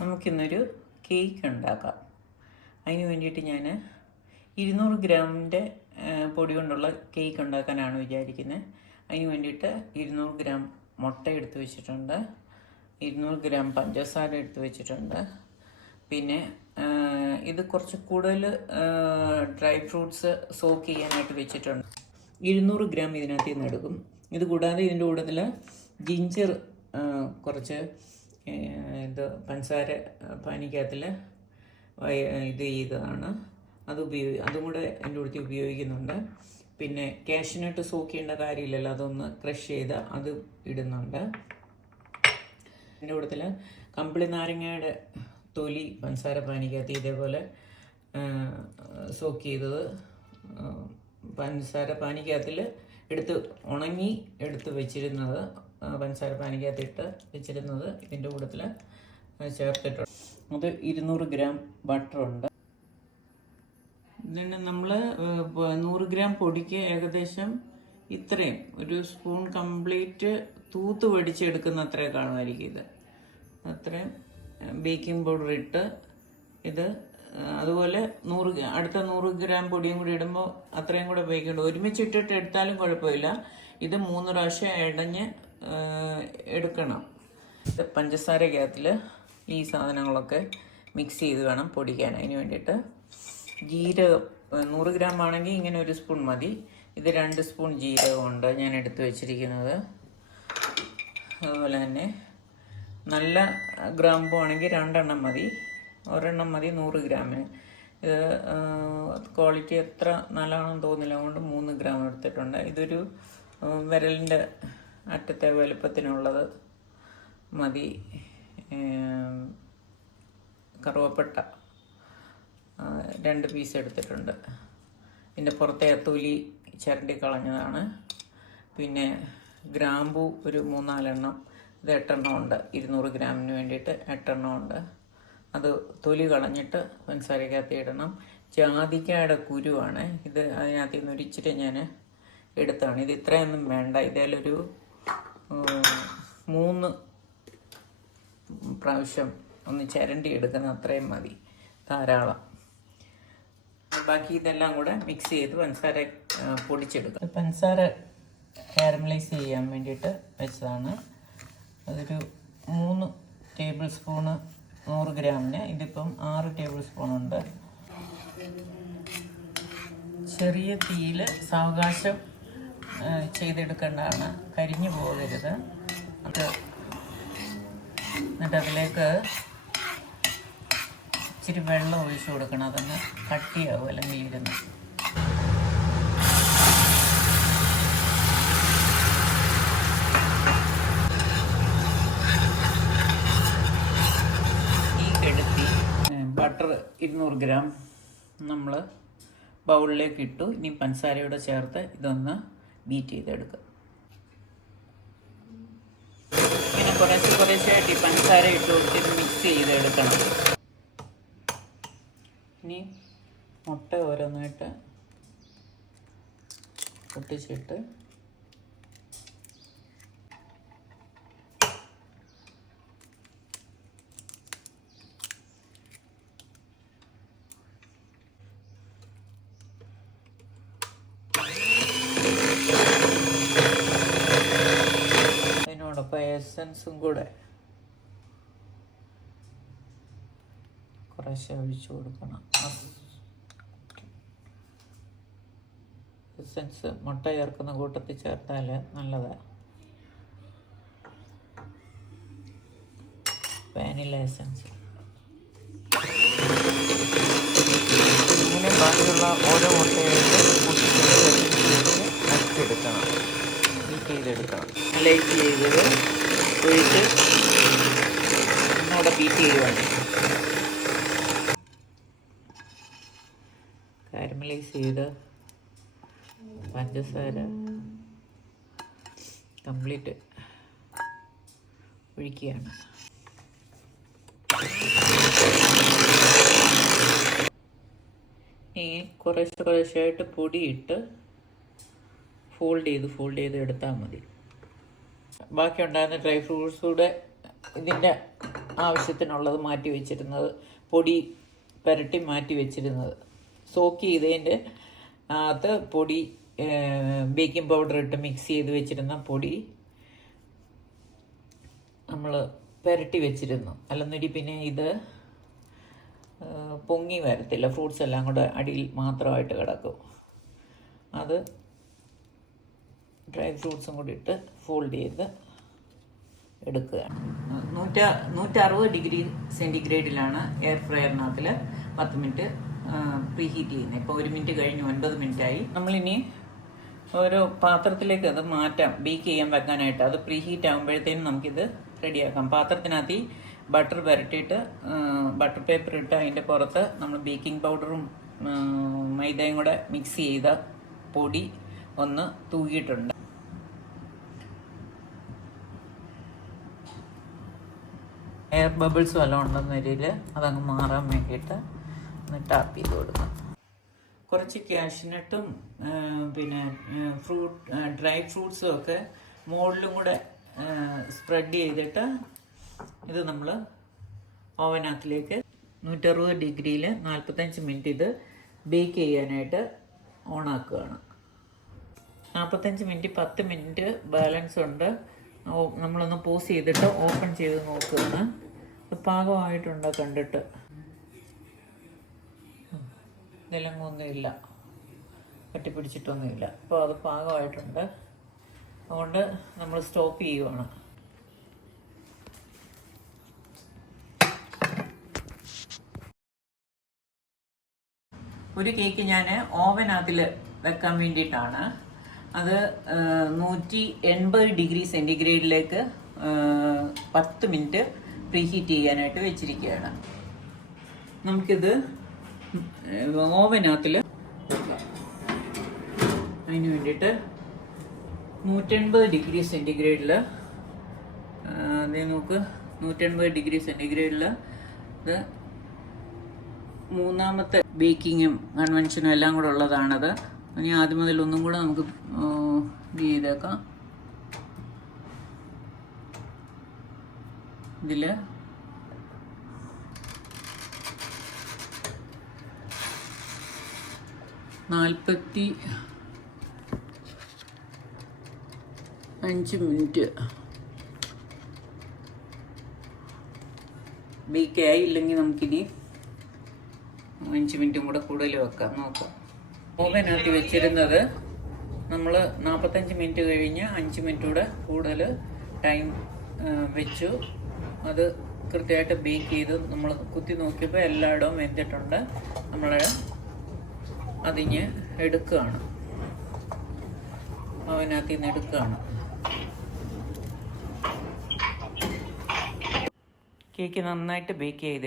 നമുക്കിന്നൊരു കേക്ക് ഉണ്ടാക്കാം. അതിന് വേണ്ടിയിട്ട് ഞാൻ 200 ഗ്രാമിൻ്റെ പൊടി കൊണ്ടുള്ള കേക്ക് ഉണ്ടാക്കാനാണ് വിചാരിക്കുന്നത്. അതിന് വേണ്ടിയിട്ട് 200 ഗ്രാം മുട്ട എടുത്ത് വെച്ചിട്ടുണ്ട്, 200 ഗ്രാം പഞ്ചസാര എടുത്ത് വെച്ചിട്ടുണ്ട്. പിന്നെ ഇത് കുറച്ച് കൂടുതൽ ഡ്രൈ ഫ്രൂട്ട്സ് സോക്ക് ചെയ്യാനായിട്ട് വെച്ചിട്ടുണ്ട്. 200 ഗ്രാം ഇതിനകത്ത് നിന്ന് എടുക്കും. ഇത് കൂടാതെ ഇതിൻ്റെ കൂട്ടത്തിൽ ജിഞ്ചർ കുറച്ച് ഇത് പഞ്ചസാര പാനിക്കകത്തിൽ ഇത് ചെയ്തതാണ്, അതും കൂടെ എൻ്റെ കൂടെ ഉപയോഗിക്കുന്നുണ്ട്. പിന്നെ കാഷ്നട്ട് സോക്ക് ചെയ്യേണ്ട കാര്യമില്ലല്ലോ, അതൊന്ന് ക്രഷ് ചെയ്ത് അത് ഇടുന്നുണ്ട്. എൻ്റെ കൂട്ടത്തിൽ കമ്പിളി നാരങ്ങയുടെ തൊലി പഞ്ചസാര പാനിക്കകത്ത് ഇതേപോലെ സോക്ക് ചെയ്തത് പഞ്ചസാര പാനിക്കകത്തിൽ ഉണങ്ങി എടുത്ത് വെച്ചിരുന്നത്, പഞ്ചസാര പാനിക്കകത്തിട്ട് വെച്ചിരുന്നത് ഇതിൻ്റെ കൂട്ടത്തിൽ ചേർത്തിട്ടുണ്ട്. അത് 200 ഗ്രാം ബട്ടറുണ്ട്. ഇതിന് നമ്മൾ 100 ഗ്രാം പൊടിക്ക് ഏകദേശം ഇത്രയും ഒരു സ്പൂൺ കംപ്ലീറ്റ് തൂത്ത് വടിച്ചെടുക്കുന്ന അത്രയും കാണുമായിരിക്കും. ഇത് അത്രയും ബേക്കിംഗ് പൗഡർ ഇട്ട് ഇത് അതുപോലെ അടുത്ത 100 ഗ്രാം പൊടിയും കൂടി ഇടുമ്പോൾ അത്രയും കൂടെ ബേക്കിംഗ് ഒരുമിച്ചിട്ടിട്ട് എടുത്താലും കുഴപ്പമില്ല. ഇത് 3 പ്രാവശ്യം ഇടഞ്ഞ് എടുക്കണം. പഞ്ചസാരക്കകത്തിൽ ഈ സാധനങ്ങളൊക്കെ മിക്സ് ചെയ്ത് വേണം പൊടിക്കാൻ. അതിന് വേണ്ടിയിട്ട് ജീരകം 100 ഗ്രാം ആണെങ്കിൽ ഇങ്ങനെ 1 സ്പൂൺ മതി. ഇത് 2 സ്പൂൺ ജീരകമുണ്ട് ഞാൻ എടുത്തു വെച്ചിരിക്കുന്നത്. അതുപോലെ തന്നെ നല്ല ഗ്രാമ്പു ആണെങ്കിൽ 2 എണ്ണം മതി, ഒരെണ്ണം മതി 100 ഗ്രാമിന്. ഇത് ക്വാളിറ്റി എത്ര നല്ലതാണെന്ന് തോന്നില്ല, അതുകൊണ്ട് 3 ഗ്രാം എടുത്തിട്ടുണ്ട്. ഇതൊരു വിരലിൻ്റെ അറ്റത്തെ വലുപ്പത്തിനുള്ളത് മതി. കറുവപ്പട്ട 2 പീസ് എടുത്തിട്ടുണ്ട്. ഇതിൻ്റെ പുറത്തെ തൊലി ചിരണ്ടി കളഞ്ഞതാണ്. പിന്നെ ഗ്രാമ്പു ഒരു 3-4 എണ്ണം, ഇത് 8 എണ്ണം ഉണ്ട്. 200 ഗ്രാമിന് വേണ്ടിയിട്ട് 8 എണ്ണം ഉണ്ട്. അത് തൊലി കളഞ്ഞിട്ട് പഞ്ചസാരക്കകത്ത് ഇടണം. ജാതിക്കയുടെ കുരുവാണ് ഇത്, അതിനകത്ത് നിന്ന് ഒരിച്ചിട്ട് ഞാൻ എടുത്താണ്. ഇത് ഇത്രയൊന്നും വേണ്ട, ഇതിലൊരു 3 പ്രാവശ്യം ഒന്ന് ചിരണ്ടി എടുക്കുന്ന അത്രയും മതി, ധാരാളം. ബാക്കി ഇതെല്ലാം കൂടെ മിക്സ് ചെയ്ത് പഞ്ചസാര പൊടിച്ചെടുക്കുക. പഞ്ചസാര കാരമലൈസ് ചെയ്യാൻ വേണ്ടിയിട്ട് വെച്ചതാണ്. അതൊരു 3 ടേബിൾ സ്പൂണ് 100 ഗ്രാമിന്. ഇതിപ്പം 6 ടേബിൾ സ്പൂണുണ്ട്. ചെറിയ തീയിൽ സാവകാശം ചെയ്തെടുക്കേണ്ടതാണ്, കരിഞ്ഞു പോകരുത്. എന്നിട്ട് അതിലേക്ക് ഇച്ചിരി വെള്ളം ഒഴിച്ചു കൊടുക്കണം, അതൊന്ന് കട്ടിയാവും അല്ലെങ്കിൽ ഇരുന്ന്. ഈ കെടുത്തി ബട്ടർ 200 ഗ്രാം നമ്മൾ ബൗളിലേക്ക് ഇട്ടു. ഇനി പഞ്ചസാരയോടെ ചേർത്ത് ഇതൊന്ന് ബീറ്റ് ചെയ്തെടുക്കുക. ഇങ്ങനെ കുറേശ്ശായിട്ട് ഈ പഞ്ചസാര ഇട്ട് കൊടുത്തിട്ട് മിക്സ് ചെയ്തെടുക്കണം. ഇനി മുട്ട ഓരോന്നായിട്ട് പൊട്ടിച്ചിട്ട് അതിനോടൊപ്പം എസൻസും കൂടെ കുറേശ്ശെ ഒഴിച്ചു കൊടുക്കണം. എസൻസ് മുട്ട ചേർക്കുന്ന കൂട്ടത്തിൽ ചേർത്താൽ നല്ലതാണ്. Vanilla essence. ഇങ്ങനെ ബാക്കിയുള്ള ഓരോ മുട്ടയായിട്ട് അരച്ചെടുക്കണം, ബീറ്റ് ചെയ്തെടുക്കണം. ലൈറ്റ് ചെയ്തത് ഒഴിച്ച് ഒന്നുകൂടെ ബീറ്റ് ചെയ്യുവാണ്. കാരമലൈസ് ചെയ്ത് പഞ്ചസാര കംപ്ലീറ്റ് ഒഴിക്കുകയാണ്. ഈ കുറേശ്ശായിട്ട് പൊടിയിട്ട് ഫോൾഡ് ചെയ്ത് എടുത്താൽ മതി. ബാക്കി ഉണ്ടായിരുന്ന ഡ്രൈ ഫ്രൂട്ട്സ് കൂടെ ഇതിൻ്റെ ആവശ്യത്തിനുള്ളത് മാറ്റി വെച്ചിരുന്നത്, പൊടി പുരട്ടി മാറ്റി വെച്ചിരുന്നത്. സോക്ക് ചെയ്തതിൻ്റെ അകത്ത് പൊടി, ബേക്കിംഗ് പൗഡർ ഇട്ട് മിക്സ് ചെയ്ത് വെച്ചിരുന്ന പൊടി നമ്മൾ പുരട്ടി വെച്ചിരുന്നു. അല്ലെന്നൊരു പിന്നെ ഇത് പൊങ്ങി വരത്തില്ല, ഫ്രൂട്ട്സ് എല്ലാം കൂടെ അടിയിൽ മാത്രമായിട്ട് കിടക്കും. അത് ഡ്രൈ ഫ്രൂട്ട്സും കൂടി ഇട്ട് ഫോൾഡ് ചെയ്ത് എടുക്കുകയാണ്. 160 ഡിഗ്രി സെൻറ്റിഗ്രേഡിലാണ് എയർ ഫ്രയറിനകത്തിൽ 10 മിനിറ്റ് പ്രീ ഹീറ്റ് ചെയ്യുന്നത്. ഇപ്പോൾ 1 മിനിറ്റ് കഴിഞ്ഞ് 9 മിനിറ്റായി. നമ്മളിനി ഓരോ പാത്രത്തിലേക്ക് അത് മാറ്റാം, ബേക്ക് ചെയ്യാൻ വെക്കാനായിട്ട്. അത് പ്രീ ഹീറ്റ് ആകുമ്പോഴത്തേനും നമുക്കിത് റെഡിയാക്കാം. പാത്രത്തിനകത്ത് ബട്ടർ പുരട്ടിയിട്ട് ബട്ടർ പേപ്പർ ഇട്ട് അതിൻ്റെ പുറത്ത് നമ്മൾ ബേക്കിംഗ് പൗഡറും മൈദയും കൂടെ മിക്സ് ചെയ്ത പൊടി ഒന്ന് തൂകിയിട്ടുണ്ട്. എയർ ബബിൾസ് വല്ലതും ഉണ്ടെന്ന രീതിയിൽ അതങ്ങ് മാറാൻ വേണ്ടിയിട്ട് ഒന്ന് ടാപ്പ് ചെയ്ത് കൊടുക്കാം. കുറച്ച് കാഷ്നട്ടും പിന്നെ ഡ്രൈ ഫ്രൂട്ട്സും ഒക്കെ മുകളിലും കൂടെ സ്പ്രെഡ് ചെയ്തിട്ട് ഇത് നമ്മൾ ഓവനകത്തിലേക്ക് 160 ഡിഗ്രിയിൽ 45 മിനിറ്റ് ഇത് ബേക്ക് ചെയ്യാനായിട്ട് ഓണാക്കുകയാണ്. 45 മിനിറ്റ് 10 മിനിറ്റ് ബാലൻസ് ഉണ്ട്. നമ്മളൊന്ന് പോസ് ചെയ്തിട്ട് ഓപ്പൺ ചെയ്ത് നോക്കുകയാണ്. ഇത് പാകമായിട്ടുണ്ടോ കണ്ടിട്ട്. നിലങ്ങൊന്നുമില്ല, കട്ടിപ്പിടിച്ചിട്ടൊന്നുമില്ല. അപ്പോൾ അത് പാകമായിട്ടുണ്ട്. അതുകൊണ്ട് നമ്മൾ സ്റ്റോപ്പ് ചെയ്യുവാണ്. ഒരു കേക്ക് ഞാൻ ഓവനകത്തിൽ വെക്കാൻ വേണ്ടിയിട്ടാണ്. അത് 180 ഡിഗ്രി സെൻറ്റിഗ്രേഡിലേക്ക് 10 മിനിറ്റ് പ്രീ ഹീറ്റ് ചെയ്യാനായിട്ട് വെച്ചിരിക്കുകയാണ്. നമുക്കിത് ഓവനകത്തിൽ അതിന് വേണ്ടിയിട്ട് 180 ഡിഗ്രി സെൻറ്റിഗ്രേഡിൽ നോക്ക്, 180 ഡിഗ്രി സെൻറ്റിഗ്രേഡിൽ ഇത് മൂന്നാമത്തെ ബേക്കിങ്ങും കൺവെൻഷനും എല്ലാം കൂടെ ഉള്ളതാണത്. ഇനി ആദ്യം മുതൽ ഒന്നും കൂടെ നമുക്ക് ഇത് ചെയ്തേക്കാം. ഇതിൽ നാൽപ്പത്തി 5 മിനിറ്റ് ബേക്ക് ആയില്ലെങ്കിൽ നമുക്കിനി 5 മിനിറ്റും കൂടെ കൂടുതൽ വെക്കാം. നോക്കാം. ഓവനകത്ത് വെച്ചിരുന്നത് നമ്മൾ 45 മിനിറ്റ് കഴിഞ്ഞ് 5 മിനിറ്റ് കൂടെ കൂടുതൽ ടൈം വെച്ചു. അത് കൃത്യമായിട്ട് ബേക്ക് ചെയ്ത് നമ്മൾ കുത്തി നോക്കിയപ്പോൾ എല്ലായിടവും വെന്തിട്ടുണ്ട്. നമ്മൾ അതിഞ്ഞ് എടുക്കുകയാണ്, ഓവനകത്ത് നിന്ന് എടുക്കുകയാണ്. കേക്ക് നന്നായിട്ട് ബേക്ക് ചെയ്ത്